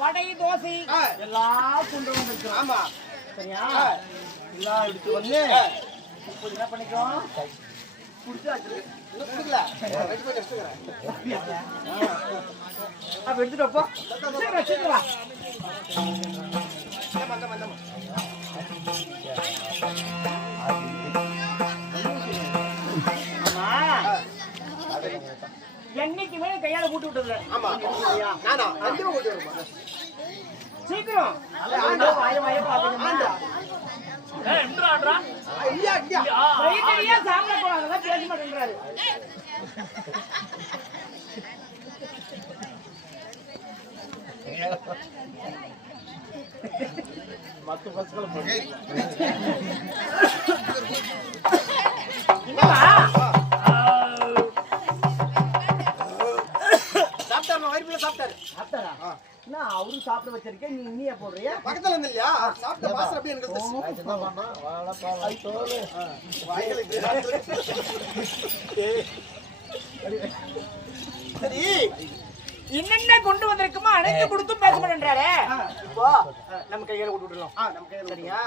வடை தோசை எல்லாம் கொண்டு வந்திருக்கோம். ஆமா சரியா? எல்லாம் எடுத்து வந்து என்ன பண்ணிக்கிறோம்? எடுத்துட்டப்போ என்னைக்குமே கையால போட்டு விட்டது. சீக்கிரம் சாப்பிட பேச மாட்டேங்கிறாரு. அவரு சாப்பிட வச்சிருக்கேன். நீ இன்னியா போடுறியா? பக்கத்துல இருந்து இல்லையா சாப்பிட்ட வாசம் அப்படியே எனக்கு சரி என்னென்ன கொண்டு வந்திருக்குமோ அனைத்து கொடுத்தும் பேச மாட்டேன்றாரு. இப்போ நம்ம கையில விட்டு விடலாம். நம்ம கையில சரியா?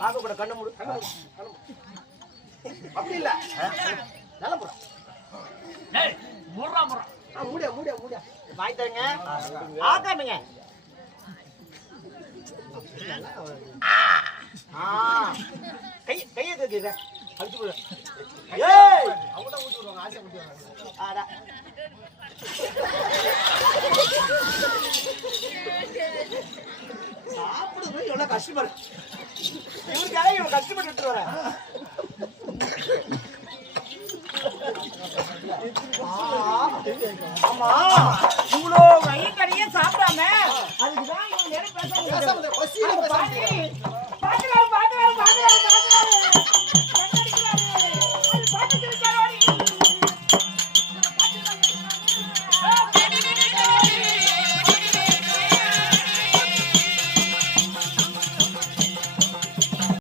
பாக்க கூட கண்ணு மூடு. அப்படி இல்ல நல்ல போறா. டேய் மூடுறா மூடுறா. மூடியா மூடியா மூடியா. வாய் தரங்க. ஆகாமீங்க. கையை கேக்குற. அடிச்சு போடு. ஏய் அவங்க தான் ஊத்தி விடுவாங்க. ஆசை ஊத்தி விடுவாங்க. ஆடா. சாப்பிடுறது எவ்வளவு கஷ்டப்படு. இவருக்காக இவன் கஷ்டப்பட்டு வர